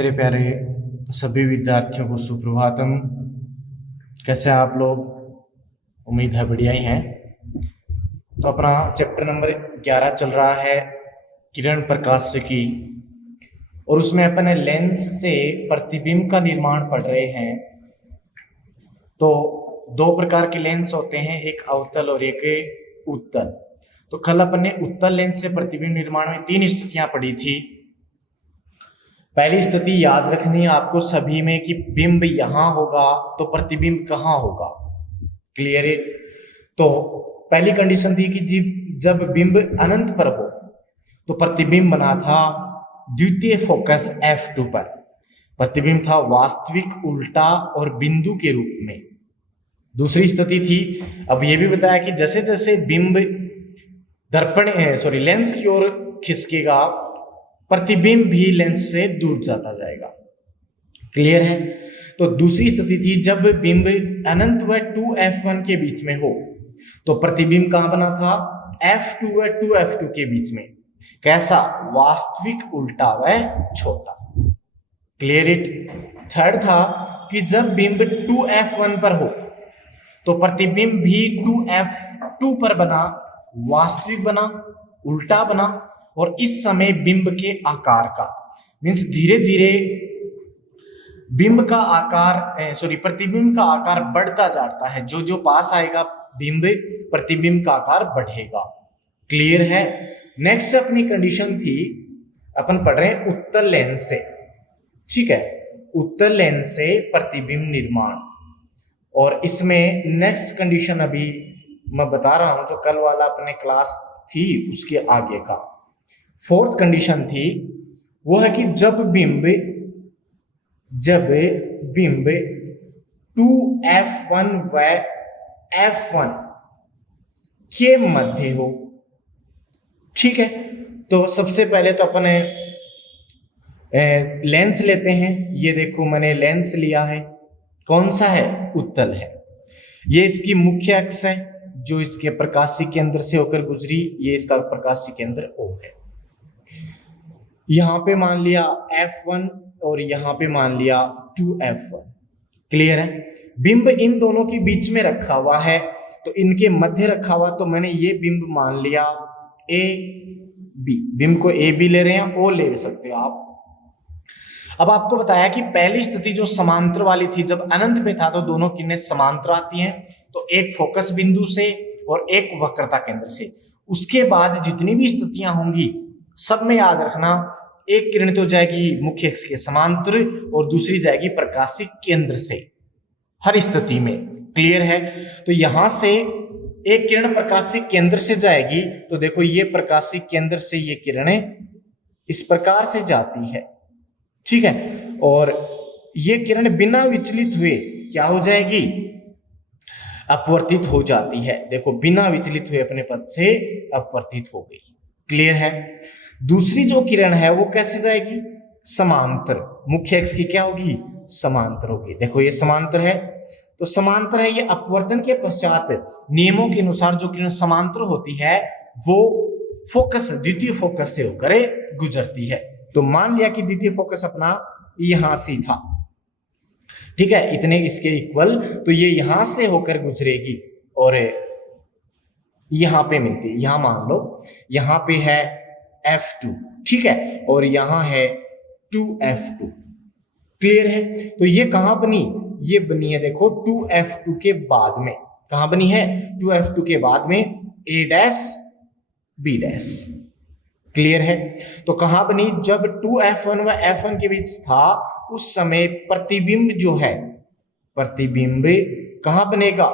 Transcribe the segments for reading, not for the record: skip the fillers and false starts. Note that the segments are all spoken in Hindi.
मेरे प्यारे सभी विद्यार्थियों को सुप्रभातम। कैसे हैं आप लोग? उम्मीद है बढ़िया ही हैं। तो अपना चैप्टर नंबर 11 चल रहा है किरण प्रकाशिकी, और उसमें अपन लेंस से प्रतिबिंब का निर्माण पढ़ रहे हैं। तो दो प्रकार के लेंस होते हैं, एक अवतल और एक उत्तल। तो कल अपन ने उत्तल लेंस से प्रतिबिंब निर्माण में 3 स्थितियां पढ़ी थी। पहली स्थिति याद रखनी है आपको सभी में कि बिंब यहां होगा तो प्रतिबिंब कहां होगा। क्लियर है? तो पहली कंडीशन थी कि जब बिंब अनंत पर हो तो प्रतिबिंब बना था द्वितीय फोकस F2 पर। प्रतिबिंब था वास्तविक, उल्टा और बिंदु के रूप में। दूसरी स्थिति थी, अब यह भी बताया कि जैसे जैसे बिंब लेंस की ओर खिसकेगा, प्रतिबिंब भी लेंस से दूर जाता जाएगा। क्लियर है? तो दूसरी स्थिति थी जब बिंब अनंत व 2F1 के बीच में हो तो प्रतिबिंब कहां बना था? F2 व 2F2 के बीच में। कैसा? वास्तविक, उल्टा व छोटा। Clear it? थर्ड था कि जब बिंब 2F1 पर हो तो प्रतिबिंब भी 2F2 पर बना, वास्तविक बना, उल्टा बना, और इस समय बिंब के आकार का मीन्स धीरे धीरे बिंब का आकार प्रतिबिंब का आकार बढ़ता जाता है। जो जो पास आएगा बिंब, प्रतिबिंब का आकार बढ़ेगा। क्लियर है? नेक्स्ट अपनी कंडीशन थी, अपन पढ़ रहे हैं उत्तल लेंस से। ठीक है, उत्तल लेंस से प्रतिबिंब निर्माण। और इसमें नेक्स्ट कंडीशन अभी मैं बता रहा हूं, जो कल वाला अपने क्लास थी उसके आगे का फोर्थ कंडीशन थी, वो है कि जब बिंब 2F1 व F1 के मध्य हो। ठीक है, तो सबसे पहले तो अपन लेंस लेते हैं। ये देखो मैंने लेंस लिया है, कौन सा है? उत्तल है। ये इसकी मुख्य अक्ष है जो इसके प्रकाशीय केंद्र से होकर गुजरी, ये इसका प्रकाशीय केंद्र O है। यहां पे मान लिया F1 और यहां पे मान लिया 2F1। क्लियर है? बिंब इन दोनों के बीच में रखा हुआ है, तो इनके मध्य रखा हुआ, तो मैंने ये बिंब मान लिया AB। बिंब को AB ले रहे हैं, O ले सकते हो आप। अब आपको बताया कि पहली स्थिति जो समांतर वाली थी, जब अनंत में था तो दोनों किरणें समांतर आती हैं, तो एक फोकस बिंदु से और एक वक्रता केंद्र से। उसके बाद जितनी भी स्थितियां होंगी सब में याद रखना, एक किरण तो जाएगी मुख्य अक्ष के समांतर और दूसरी जाएगी प्रकाशिक केंद्र से, हर स्थिति में। क्लियर है? तो यहां से एक किरण प्रकाशिक केंद्र से जाएगी, तो देखो ये प्रकाशिक केंद्र से ये किरणें इस प्रकार से जाती है। ठीक है, और ये किरण बिना विचलित हुए क्या हो जाएगी? अपवर्तित हो जाती है। देखो बिना विचलित हुए अपने पथ से अपवर्तित हो गई। क्लियर है? दूसरी जो किरण है वो कैसे जाएगी? समांतर। मुख्य अक्ष की क्या होगी? समांतर होगी। देखो ये समांतर है, तो समांतर है, ये अपवर्तन के पश्चात नियमों के अनुसार जो किरण समांतर होती है वो फोकस, द्वितीय फोकस से होकर गुजरती है। तो मान लिया कि द्वितीय फोकस अपना यहां से था। ठीक है, इतने इसके इक्वल, तो ये यहां से होकर गुजरेगी और यहां पे मिलती है। यहां मान लो यहां पे है F2, ठीक है, और यहां है 2F2। क्लियर है? तो ये कहां बनी? ये बनी है देखो 2F2 के बाद में। कहां बनी है? 2F2 के बाद में A' B'। क्लियर है? तो कहां बनी? जब 2F1 व F1 के बीच था उस समय प्रतिबिंब जो है, प्रतिबिंब कहां बनेगा?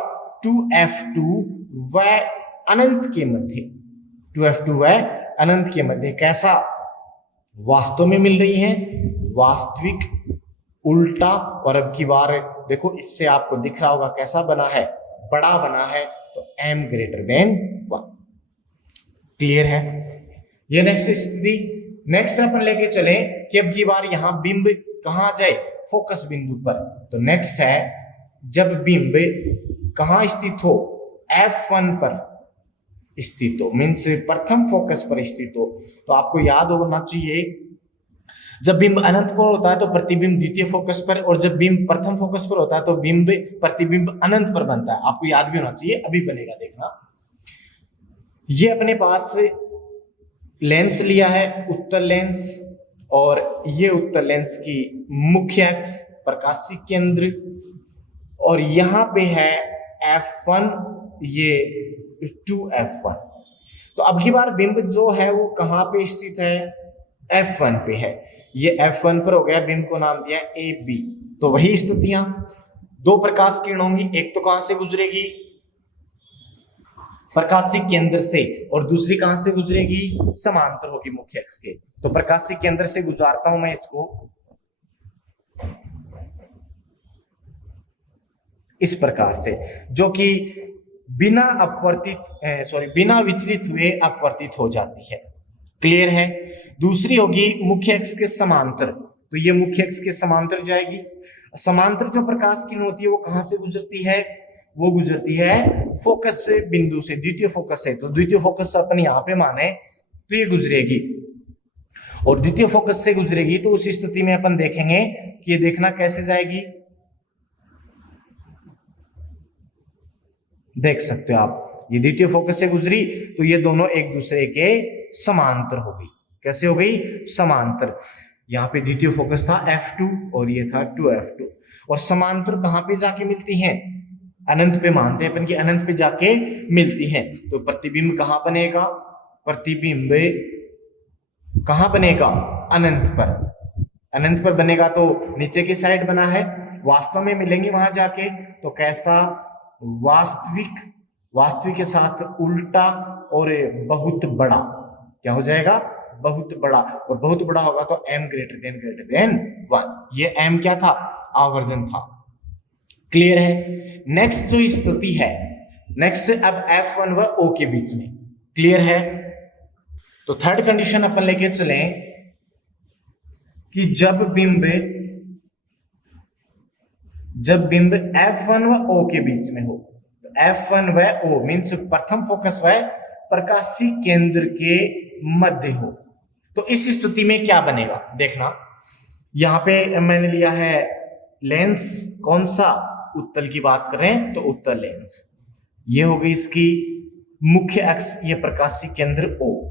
2F2 व अनंत के मध्य। 2F2 व अनंत के मध्य। कैसा? वास्तव में मिल रही है, वास्तविक, उल्टा, और अब की बार देखो इससे आपको दिख रहा होगा कैसा बना है, बड़ा बना है, तो m>1। क्लियर है? ये नेक्स्ट स्थिति। नेक्स्ट अपन लेके चले कि अब की बार यहां बिंब कहां जाए? फोकस बिंदु पर। तो नेक्स्ट है जब बिंब कहां स्थित हो? F1 पर स्थित हो, मीन्स प्रथम फोकस पर स्थित हो। तो आपको याद होना चाहिए जब बिंब अनंत पर होता है तो प्रतिबिंब द्वितीय फोकस पर, और जब बिंब प्रथम फोकस पर होता है तो बिंब प्रतिबिंब अनंत पर बनता है। आपको याद भी होना चाहिए, अभी बनेगा देखना। ये अपने पास लेंस लिया है, उत्तल लेंस, और ये उत्तल लेंस की मुख्य अक्ष प्रकाशिक केंद्र, और यहां पे है F1, ये 2F1। तो अब की बार बिंब जो है वो कहां पे स्थित है, F1 पे है। ये F1 पर हो गया, बिंब को नाम दिया AB। तो वही स्थितियां, दो प्रकाश किरण होंगी, एक तो कहां से गुजरेगी, प्रकाशिक केंद्र से, और दूसरी कहां से गुजरेगी, समांतर होगी मुख्य अक्ष के। तो प्रकाशिक केंद्र से गुजारता हूं मैं इसको इस प्रकार से, जो कि बिना बिना विचलित हुए अपवर्तित हो जाती है। क्लियर है। दूसरी होगी मुख्य अक्ष के समांतर, तो ये मुख्य अक्ष के समांतर जाएगी। समांतर जो प्रकाश किरण होती है वो कहां से गुजरती है, वो गुजरती है फोकस से, बिंदु से, द्वितीय फोकस से। तो द्वितीय फोकस अपन यहां पे माने तो ये गुजरेगी, और द्वितीय फोकस से गुजरेगी तो उस स्थिति में अपन देखेंगे कि ये देखना कैसे जाएगी, देख सकते हो आप, ये द्वितीय फोकस से गुजरी तो ये दोनों एक दूसरे के समांतर हो गई। कैसे हो गई, समांतर। यहाँ पे द्वितीय फोकस था F2 और ये था 2F2, और समांतर कहां पे जाके मिलती हैं, अनंत पे मानते हैं अपन की अनंत पे जाके मिलती हैं। तो प्रतिबिंब कहां बनेगा, प्रतिबिंब कहां बनेगा, अनंत पर। अनंत पर बनेगा तो नीचे की साइड बना है, वास्तव में मिलेंगे वहां जाके तो कैसा, वास्तविक के साथ उल्टा, और बहुत बड़ा, क्या हो जाएगा, बहुत बड़ा। और बहुत बड़ा होगा तो m greater than 1। ये m क्या था, आवर्धन था। क्लियर है। नेक्स्ट जो स्थिति है, नेक्स्ट अब F1 व O के बीच में। क्लियर है। तो थर्ड कंडीशन अपन लेके चले कि जब बिंब F1 व O के बीच में हो, तो F1 व O मीन्स प्रथम फोकस व प्रकाशी केंद्र के मध्य हो, तो इस स्थिति में क्या बनेगा, देखना। यहां पे मैंने लिया है लेंस, कौन सा, उत्तल की बात करें तो उत्तल लेंस। ये हो गई इसकी मुख्य अक्ष, ये प्रकाशी केंद्र O।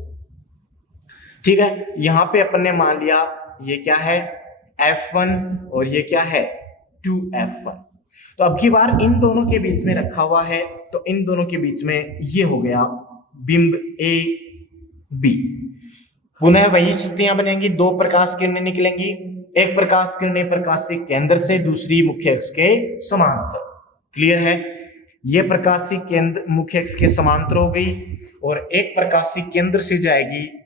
ठीक है। यहां पे अपन ने मान लिया ये क्या है, F1, और ये क्या है, 2F1। तो अब की बार इन दोनों के बीच में रखा हुआ है, तो इन दोनों के बीच में ये हो गया बिंब AB। पुनः वही स्थितियां बनेंगी, दो प्रकाश किरणें निकलेंगी, एक प्रकाश किरणें प्रकाशिक केंद्र से, दूसरी मुख्य अक्ष के समांतर। क्लियर है। ये प्रकाशिक केंद्र मुख्य अक्ष के समांतर हो गई, और एक प्रकाशिक केंद्र से जाएगी,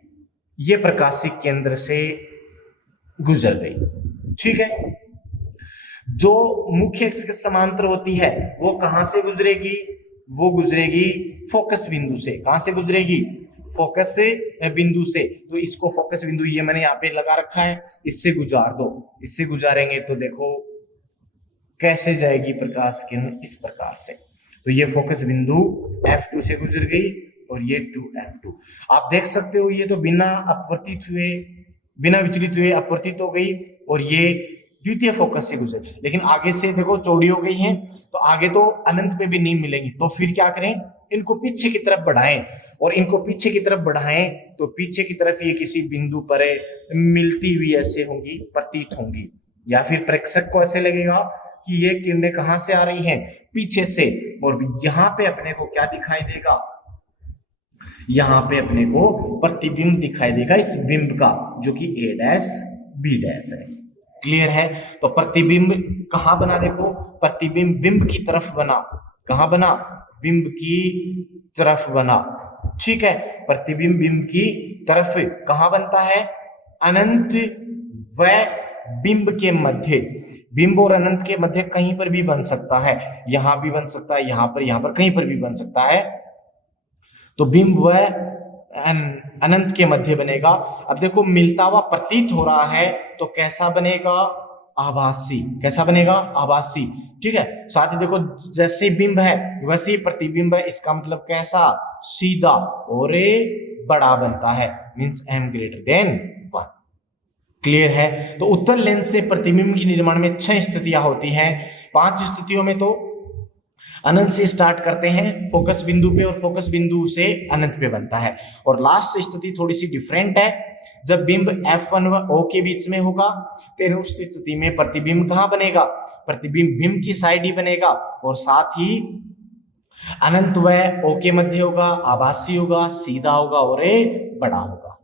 ये प्रकाशिक केंद्र से गुजर गई। ठीक है। जो मुख्य अक्ष के समांतर होती है वो कहां से गुजरेगी, वो गुजरेगी फोकस बिंदु से। कहां से गुजरेगी, फोकस बिंदु से। तो इसको फोकस बिंदु ये मैंने यहाँ पे लगा रखा है, इससे गुजार दो। इससे गुजारेंगे तो देखो कैसे जाएगी प्रकाश किरण, इस प्रकार से। तो ये फोकस बिंदु F2 से गुजर गई, और ये 2F2। आप देख सकते हो ये तो बिना विचलित हुए अपवर्तित हो गई, और ये द्वितीय फोकस से गुजर। लेकिन आगे से देखो चौड़ी हो गई है, तो आगे तो अनंत पे भी नहीं मिलेंगी, तो फिर क्या करें, इनको पीछे की तरफ बढ़ाएं, और इनको पीछे की तरफ बढ़ाएं तो पीछे की तरफ ये किसी बिंदु पर मिलती हुई ऐसे होंगी, प्रतीत होंगी, या फिर प्रेक्षक को ऐसे लगेगा कि ये किरणें कहां से आ रही हैं, पीछे से। और यहाँ पे अपने को क्या दिखाई देगा, यहाँ पे अपने को प्रतिबिंब दिखाई देगा इस बिंब का, जो कि A', B' है। क्लियर है। तो प्रतिबिंब कहां बना, देखो प्रतिबिंब बिंब की तरफ बना, कहां बना, बिंब की तरफ बना। ठीक है। प्रतिबिंब बिंब की तरफ कहां बनता है, अनंत व बिंब के मध्य। बिंब और अनंत के मध्य कहीं पर भी बन सकता है, यहां भी बन सकता है, यहां पर कहीं पर भी बन सकता है। तो बिंब व अनंत के मध्य बनेगा। अब देखो मिलता हुआ प्रतीत हो रहा है, तो कैसा बनेगा, आभासी। कैसा बनेगा, आभासी। ठीक है। साथ ही देखो जैसे बिंब है वैसे ही प्रतिबिंब है, इसका मतलब कैसा, सीधा और बड़ा बनता है, means m greater than 1। Clear है। तो उत्तल लेंस से प्रतिबिंब के निर्माण में 6 स्थितियां होती हैं। 5 स्थितियों में तो अनंत से स्टार्ट करते हैं फोकस बिंदु पे, और फोकस बिंदु से अनंत पे बनता है। और लास्ट स्थिति थोड़ी सी डिफरेंट है, जब बिंब F1 व O के बीच में होगा तो उस स्थिति में प्रतिबिंब कहाँ बनेगा, प्रतिबिंब बिंब की साइड ही बनेगा, और साथ ही अनंत व O के मध्य होगा, आभासी होगा, सीधा होगा और बड़ा होगा।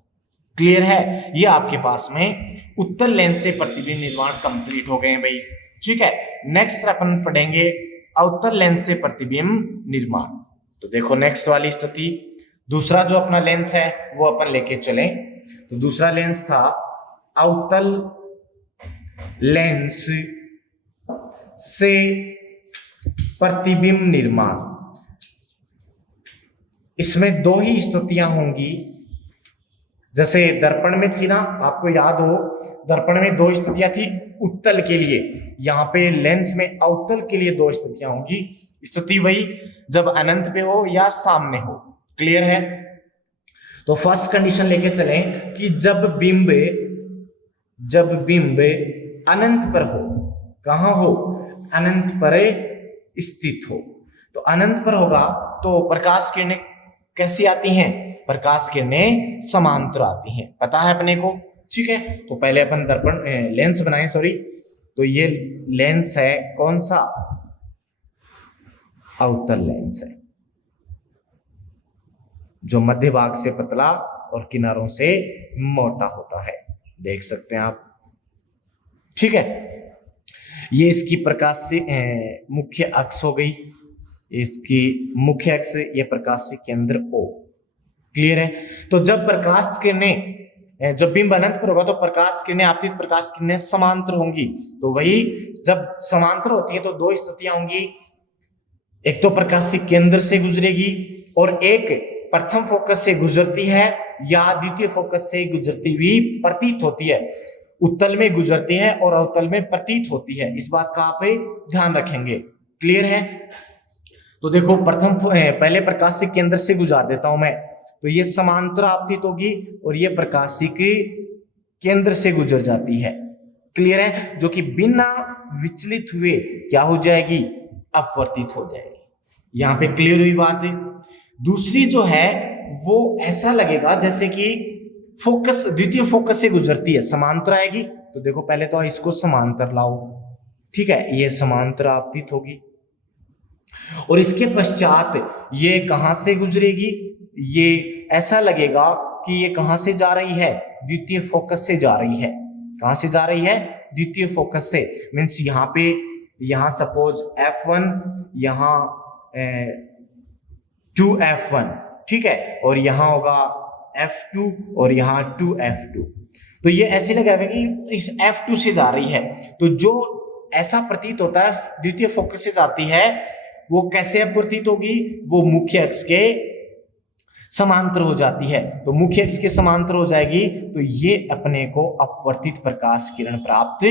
क्लियर है। ये आपके पास में उत्तल लेंस से प्रतिबिंब निर्माण कंप्लीट हो गए हैं भाई। ठीक है, नेक्स्ट अपन पढ़ेंगे अवतल लेंस से प्रतिबिंब निर्माण। तो देखो नेक्स्ट वाली स्थिति, दूसरा जो अपना लेंस है वो अपन लेके चलें। तो दूसरा लेंस था अवतल लेंस से प्रतिबिंब निर्माण। इसमें 2 ही स्थितियां होंगी, जैसे दर्पण में थी ना, आपको याद हो दर्पण में 2 स्थितियां थी उत्तल के लिए, यहाँ पे लेंस में अवतल के लिए 2 स्थितियां होंगी। स्थिति वही जब अनंत पे हो या सामने हो। क्लियर है। तो फर्स्ट कंडीशन लेके चलें कि जब बिंब अनंत पर हो, कहां हो, अनंत पर स्थित हो। तो अनंत पर होगा तो प्रकाश किरणें कैसी आती हैं, प्रकाश किरणें समांतर आती हैं, पता है अपने को। ठीक है, तो पहले अपन दर्पण लेंस बनाए, सॉरी। तो ये लेंस है कौन सा, अवतल लेंस है, जो मध्य भाग से पतला और किनारों से मोटा होता है, देख सकते हैं आप। ठीक है, ये इसकी प्रकाश से मुख्य अक्ष हो गई, इसकी मुख्य अक्ष, ये प्रकाश से केंद्र O। क्लियर है। तो जब प्रकाश किरणें, जब बिंब अनंत पर होगा तो प्रकाश किरणें, आपतित प्रकाश किरणें समांतर होंगी। तो वही जब समांतर होती है तो 2 स्थितियां होंगी, एक तो प्रकाश से केंद्र से गुजरेगी और एक प्रथम फोकस से गुजरती है या द्वितीय फोकस से गुजरती हुई प्रतीत होती है। उत्तल में गुजरती है और अवतल में प्रतीत होती है, इस बात का आप ध्यान रखेंगे। क्लियर है। तो देखो पहले प्रकाश से केंद्र से गुजार देता हूं मैं, तो ये समांतर आपतित होगी और ये प्रकाशिक केंद्र से गुजर जाती है। क्लियर है, जो कि बिना विचलित हुए क्या हो जाएगी, अपवर्तित हो जाएगी। यहां पे क्लियर हुई बात है। दूसरी जो है वो ऐसा लगेगा जैसे कि फोकस द्वितीय फोकस से गुजरती है, समांतर आएगी। तो देखो पहले तो इसको समांतर लाओ, ठीक है, ये समांतर आपतित होगी और इसके पश्चात ये कहां से गुजरेगी, ये ऐसा लगेगा कि ये कहां से जा रही है, द्वितीय फोकस से जा रही है। कहां से जा रही है, द्वितीय फोकस से। मीन्स यहाँ पे, यहाँ सपोज F1, यहाँ 2F1, ठीक है, और यहाँ होगा F2 और यहाँ 2F2। तो ये ऐसे लगेगा कि इस F2 से जा रही है। तो जो ऐसा प्रतीत होता है द्वितीय फोकस से जाती है, वो कैसे प्रतीत होगी, वो मुख्य अक्ष के समांतर हो जाती है। तो मुख्य अक्ष के समांतर हो जाएगी तो ये अपने को अपवर्तित प्रकाश किरण प्राप्त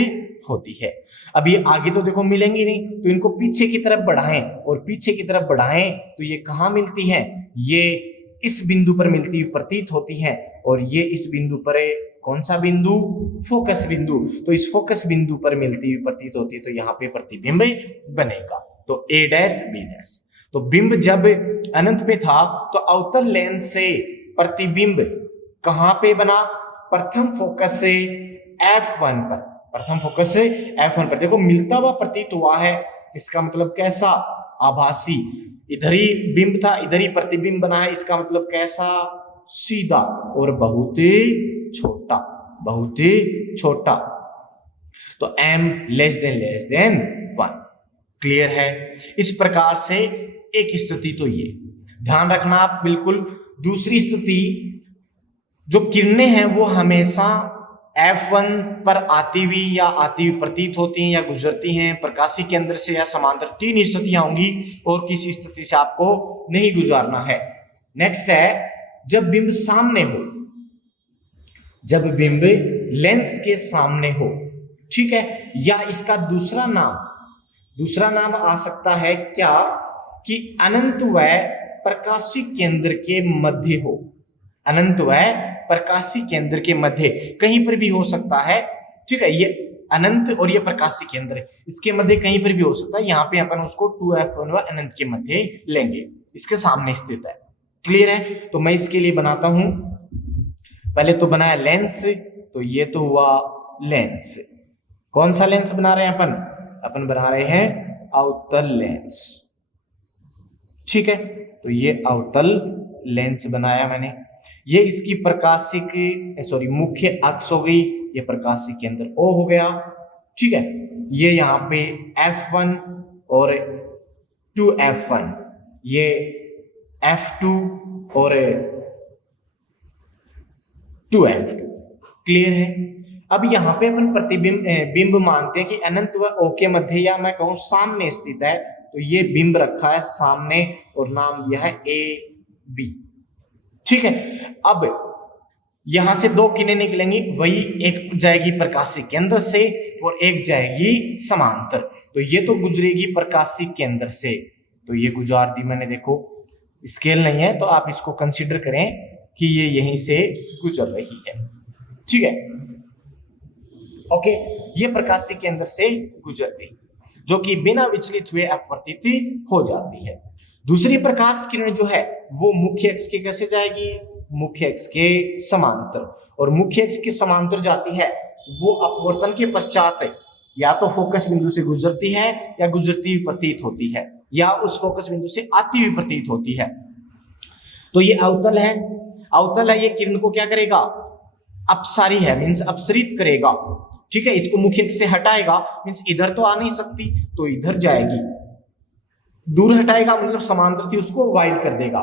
होती है। अभी आगे तो देखो मिलेंगी नहीं, तो इनको पीछे की तरफ बढ़ाएं और पीछे की तरफ बढ़ाएं तो ये कहां मिलती हैं, ये इस बिंदु पर मिलती हुई प्रतीत होती हैं, और ये इस बिंदु पर कौन सा बिंदु, फोकस बिंदु। तो इस फोकस बिंदु पर मिलती हुई प्रतीत होती है, तो यहाँ पे प्रतिबिंब बनेगा। तो A डैश B डैश। तो बिंब जब अनंत पे था तो अवतल लेंस से प्रतिबिंब कहां पे बना, प्रथम फोकस से F1 पर, प्रथम फोकस से F1 पर। देखो मिलता हुआ प्रतीत हुआ है, इसका मतलब कैसा, आभासी। इधर ही बिंब था, इधर ही प्रतिबिंब बना है, इसका मतलब कैसा, सीधा और बहुत ही छोटा, बहुत ही छोटा। तो m लेस देन 1। क्लियर है। इस प्रकार से एक स्थिति तो ये ध्यान रखना आप बिल्कुल। दूसरी स्थिति, जो किरणें हैं वो हमेशा F1 पर आती हुई या आती हुई प्रतीत होती हैं या गुजरती हैं, प्रकाशीय केंद्र से या समांतर। 3 स्थितियां होंगी और किसी स्थिति से आपको नहीं गुजारना है। नेक्स्ट है जब बिंब सामने हो, जब बिंब लेंस के सामने हो, ठीक है, या इसका दूसरा नाम आ सकता है क्या, कि अनंत व प्रकाशिक केंद्र के मध्य हो, अनंत व प्रकाशीय केंद्र के मध्य कहीं पर भी हो सकता है। ठीक है, ये अनंत और ये प्रकाशीय केंद्र इसके मध्य कहीं पर भी हो सकता है। यहाँ पे अपन उसको 2f1 व अनंत के मध्य लेंगे, इसके सामने स्थित है। क्लियर है? तो मैं इसके लिए बनाता हूं, पहले तो बनाया लेंस, तो ये तो हुआ लेंस। कौन सा लेंस बना रहे हैं अपन? अपन बना रहे हैं अवतल लेंस। ठीक है, तो ये अवतल लेंस बनाया मैंने। ये इसकी प्रकाशिक मुख्य अक्ष हो गई, ये प्रकाशिक केंद्र O हो गया। ठीक है, ये यहाँ पे F1 और 2F1, ये F2 और 2F2। क्लियर है? अब यहाँ पे अपन प्रतिबिंब बिंब मानते हैं कि अनंत व O के मध्य, या मैं कहूं सामने स्थित है, तो ये बिंब रखा है सामने और नाम दिया है AB। ठीक है, अब यहां से दो किरणें निकलेंगी, वही एक जाएगी प्रकाशिक केंद्र से और एक जाएगी समांतर। तो ये तो गुजरेगी प्रकाशिक केंद्र से, तो ये गुजार दी मैंने। देखो स्केल नहीं है तो आप इसको कंसीडर करें कि ये यहीं से गुजर रही है। ठीक है, ओके, ये प्रकाशिक केंद्र से गुजर गई, जो कि बिना विचलित हुए अपवर्तित हो जाती है। दूसरी प्रकाश किरण जो है वो मुख्य अक्ष के कैसे जाएगी? मुख्य अक्ष के समांतर, और मुख्य अक्ष के समांतर जाती है वो अपवर्तन के पश्चात या तो फोकस बिंदु से गुजरती है या गुजरती हुई प्रतीत होती है, या उस फोकस बिंदु से आती हुई प्रतीत होती है। तो ये अवतल है, अवतल है, ये किरण को क्या करेगा? अपसारी है, मींस अपसरित करेगा। ठीक है, इसको मुख्य अक्ष से हटाएगा, मींस इधर तो आ नहीं सकती तो इधर जाएगी, दूर हटाएगा मतलब समांतर थी उसको वाइड कर देगा।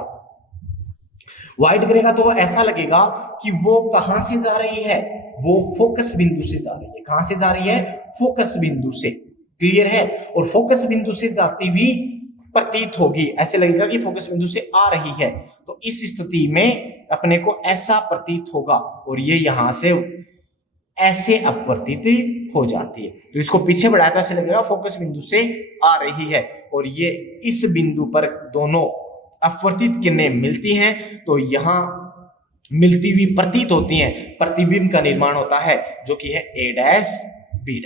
वाइड करेगा तो वो ऐसा लगेगा कि वो कहां से जा रही है? वो फोकस बिंदु से जा रही है। कहां से जा रही है? फोकस बिंदु से। क्लियर है? और फोकस बिंदु से जाती हुई प्रतीत होगी, ऐसे लगेगा कि फोकस बिंदु से आ रही है। तो इस स्थिति में अपने को ऐसा प्रतीत होगा, और ये यहां से ऐसे अपवर्तित हो जाती है। तो इसको पीछे बढ़ाया तो ऐसे लगेगा फोकस बिंदु से आ रही है, और ये इस बिंदु पर दोनों अपवर्तित किरणें मिलती हैं, तो यहां मिलती हुई प्रतीत होती हैं, प्रतिबिंब का निर्माण होता है, जो कि है A' B'।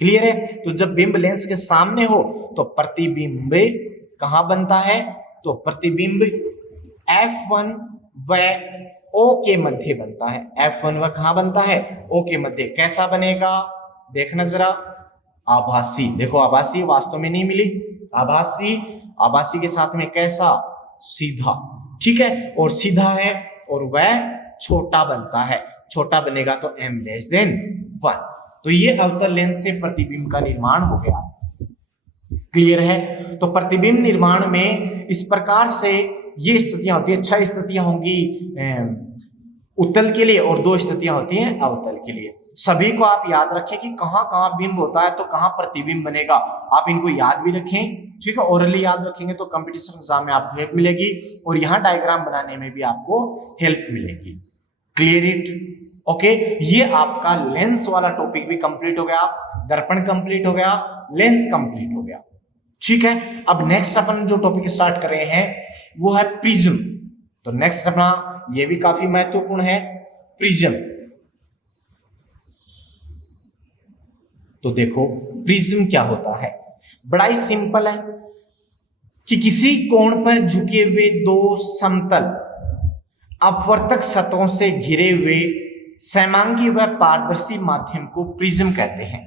क्लियर है? तो जब बिंब लेंस के सामने हो तो प्रतिबिंब कहां बनता है? तो प्रतिबिंब F1 व O के मध्य बनता है। F1 व कहां बनता है? O के मध्य। कैसा बनेगा? देखना जरा, आभासी। देखो आभासी वास्तव में नहीं मिली, आभासी, आभासी के साथ में कैसा? सीधा। ठीक है, और सीधा है और वह छोटा बनता है, छोटा बनेगा तो m<1। तो ये अवतल लेंस से प्रतिबिंब का निर्माण हो गया। क्लियर है? तो प्रतिबिंब निर्माण में इस प्रकार से ये स्थितियां होती है। 6 स्थितियां होंगी उत्तल के लिए और 2 स्थितियां होती हैं अवतल के लिए। सभी को आप याद रखें कि कहां कहां बिंब होता है तो कहां प्रतिबिंब बनेगा, आप इनको याद भी रखें। ठीक है, ओरली याद रखेंगे तो कंपटीशन एग्जाम में आपको हेल्प मिलेगी, और यहाँ डायग्राम बनाने में भी आपको हेल्प मिलेगी। Clear it? ओके, ये आपका लेंस वाला टॉपिक भी कंप्लीट हो गया, दर्पण कंप्लीट हो गया, लेंस कंप्लीट हो गया। ठीक है, अब नेक्स्ट अपन जो टॉपिक स्टार्ट कर रहे हैं वो है प्रिज्म। तो नेक्स्ट अपना ये भी काफी महत्वपूर्ण है, प्रिज्म। तो देखो प्रिज्म क्या होता है, बड़ा ही सिंपल है कि किसी कोण पर झुके हुए दो समतल अपवर्तक सतहों से घिरे हुए सैमांगी व पारदर्शी माध्यम को प्रिज्म कहते हैं।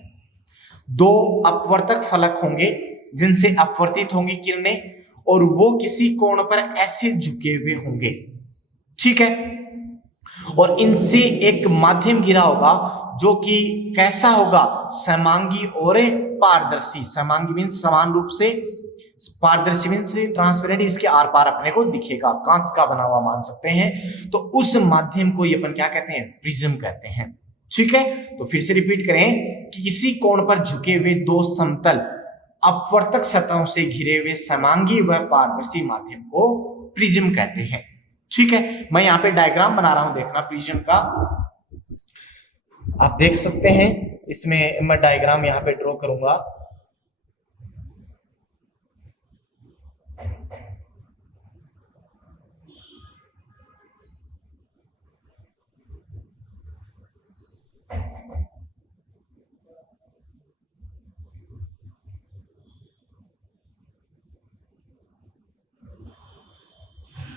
दो अपवर्तक फलक होंगे जिनसे अपवर्तित होंगी किरणें, और वो किसी कोण पर ऐसे झुके हुए होंगे। ठीक है, और इनसे एक माध्यम घिरा होगा जो कि कैसा होगा? समांगी और पारदर्शी। समांगी मीन्स समान रूप से, पारदर्शी मीन्स ट्रांसपेरेंट, इसके आर पार अपने को दिखेगा, कांच का बना हुआ मान सकते हैं। तो उस माध्यम को ये अपन क्या कहते हैं? प्रिज्म कहते हैं। ठीक है, तो फिर से रिपीट करें कि किसी कोण पर झुके हुए दो समतल अपवर्तक सतहों से घिरे हुए समांगी व पारदर्शी माध्यम को प्रिज्म कहते हैं। ठीक है, मैं यहाँ पे डायग्राम बना रहा हूं, देखना प्रिज्म का, आप देख सकते हैं। इसमें मैं डायग्राम यहाँ पे ड्रॉ करूंगा।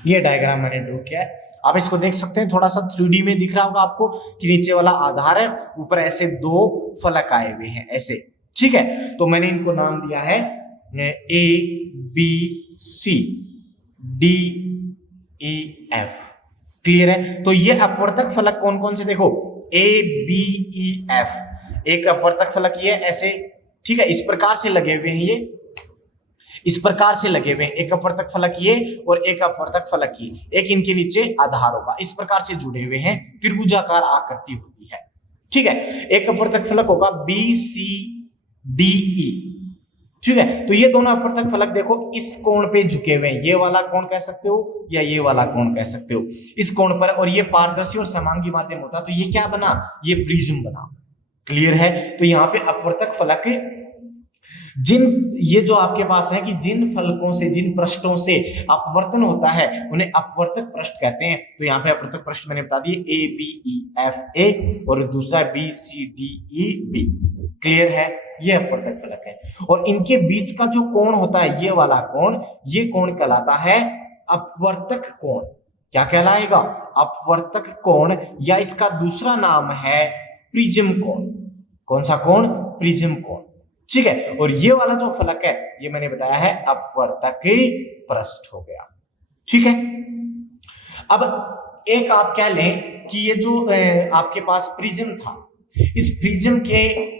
ये डायग्राम मैंने ड्रॉ किया है, आप इसको देख सकते हैं, थोड़ा सा 3D में दिख रहा होगा आपको कि नीचे वाला आधार है, ऊपर ऐसे दो फलक आए हुए हैं ऐसे, ठीक है। तो मैंने इनको नाम दिया है A B C D E F, clear है। तो ये अपवर्तक फलक कौन कौन से, देखो A B E F, एक अपवर्तक फलक ये ऐसे, ठीक है, इस प्रकार से लगे हुए हैं, ये इस प्रकार से लगे हुए हैं, एक अपवर्तक फलक ये और एक अपवर्तक फलक ये, एक इनके नीचे आधार होगा, इस प्रकार से जुड़े हुए हैं, त्रिभुजाकार आकृति होती है, ठीक है। एक अपवर्तक फलक होगा B C D E, ठीक है। तो ये दोनों अपवर्तक फलक देखो इस कोण पे झुके हुए हैं, ये वाला कोण कह सकते हो या ये वाला कोण कह सकते हो, इस कोण पर, और ये पारदर्शी और समांगी माध्यम होता, तो ये क्या बना, ये प्रिज्म बना, क्लियर है। तो यहाँ पे अपवर्तक फलक जिन, ये जो आपके पास है कि जिन फलकों से, जिन पृष्ठों से अपवर्तन होता है उन्हें अपवर्तक पृष्ठ कहते हैं। तो यहाँ पे अपवर्तक पृष्ठ मैंने बता दिए A B E F A और दूसरा B C D E B, clear है, ये अपवर्तक फलक है। और इनके बीच का जो कोण होता है, ये वाला कोण, ये कोण कहलाता है अपवर्तक कोण। क्या कहलाएगा, अपवर्तक कोण, या इसका दूसरा नाम है प्रिज्म कोण। कौन सा कोण, प्रिज्म कोण, ठीक है। और ये वाला जो फलक है ये मैंने बताया है अपवर्तक पृष्ठ हो गया, ठीक है। अब एक आप कह लें कि ये जो आपके पास प्रिज्म था, इस प्रिज्म के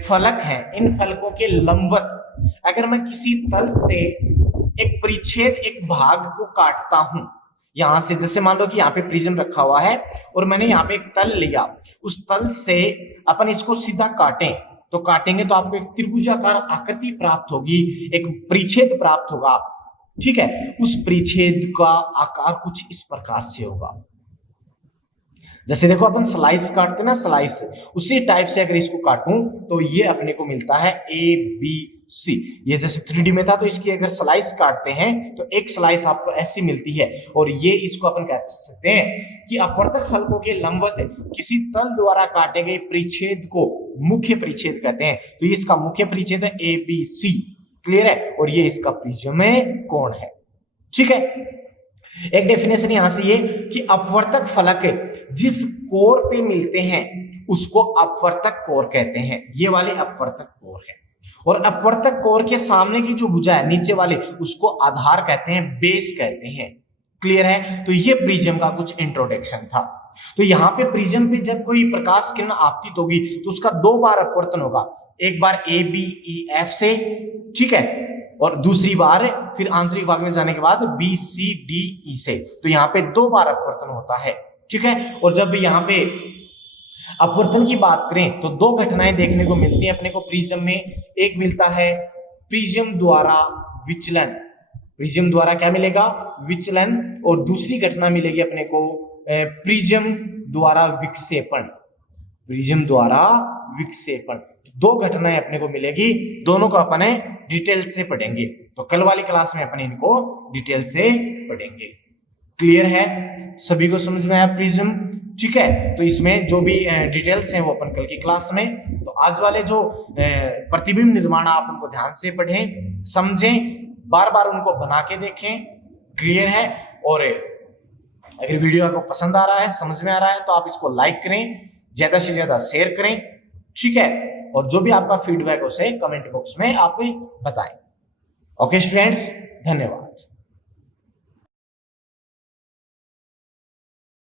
फलक हैं, इन फलकों के लंबवत अगर मैं किसी तल से एक परिच्छेद, एक भाग को काटता हूं, यहां से, जैसे मान लो कि यहाँ पे प्रिज्म रखा हुआ है और मैंने यहाँ पे एक तल लिया, उस तल से अपन इसको सीधा काटें, तो काटेंगे तो आपको एक त्रिभुजाकार आकृति प्राप्त होगी, एक परिच्छेद प्राप्त होगा, ठीक है। उस परिच्छेद का आकार कुछ इस प्रकार से होगा, जैसे देखो अपन स्लाइस काटते ना, स्लाइस, उसी टाइप से अगर इसको काटूं तो ये अपने को मिलता है A B C। ये जैसे 3D में था, तो इसकी अगर स्लाइस काटते हैं तो एक स्लाइस आपको ऐसी मिलती है, और ये इसको अपन कह सकते हैं कि अपवर्तक फलकों के लंबवत किसी तल द्वारा काटे गए परिच्छेद को मुख्य परिच्छेद कहते हैं। तो ये इसका मुख्य परिच्छेद है A B C, क्लियर है, और ये इसका प्रिज्म कोण है, ठीक है। एक डेफिनेशन यहां से ये कि अपवर्तक फलक जिस कोर पे मिलते हैं उसको अपवर्तक कोर कहते हैं, ये वाले अपवर्तक कोर है। और अपवर्तक कोर के सामने की जो भुजा है, नीचे वाले, उसको आधार कहते हैं, बेस कहते हैं, क्लियर है। तो ये प्रिज्म का कुछ इंट्रोडक्शन था। तो यहाँ पे प्रिज्म पे जब कोई प्रकाश किरण आपतित होगी तो उसका दो बार अपवर्तन होगा, एक बार A B E F से, ठीक है, और दूसरी बार फिर आंतरिक भाग में जाने के बाद B C D E से। तो यहाँ पे दो बार अपवर्तन होता है, ठीक है। और जब भी यहाँ पे अपवर्तन की बात करें तो दो घटनाएं देखने को मिलती हैं अपने को प्रिज्म में। एक मिलता है प्रिज्म द्वारा विचलन, प्रिज्म द्वारा क्या मिलेगा, विचलन, और दूसरी घटना मिलेगी अपने को प्रिज्म द्वारा विक्षेपण, प्रिज्म द्वारा विक्षेपण। दो घटनाएं अपने को मिलेगी, दोनों को अपन डिटेल से पढ़ेंगे, तो कल वाली क्लास में अपन इनको डिटेल से पढ़ेंगे, क्लियर है, सभी को समझ में आया प्रिज्म, ठीक है। तो इसमें जो भी डिटेल्स हैं वो अपन कल की क्लास में, तो आज वाले जो प्रतिबिंब निर्माण आप उनको ध्यान से पढ़ें, समझें, बार बार उनको बना के देखें, क्लियर है। और अगर वीडियो आपको पसंद आ रहा है, समझ में आ रहा है, तो आप इसको लाइक करें, ज्यादा से ज्यादा शेयर करें, ठीक है। और जो भी आपका फीडबैक उसे कमेंट बॉक्स में आप बताएं। ओके स्टूडेंट्स, धन्यवाद।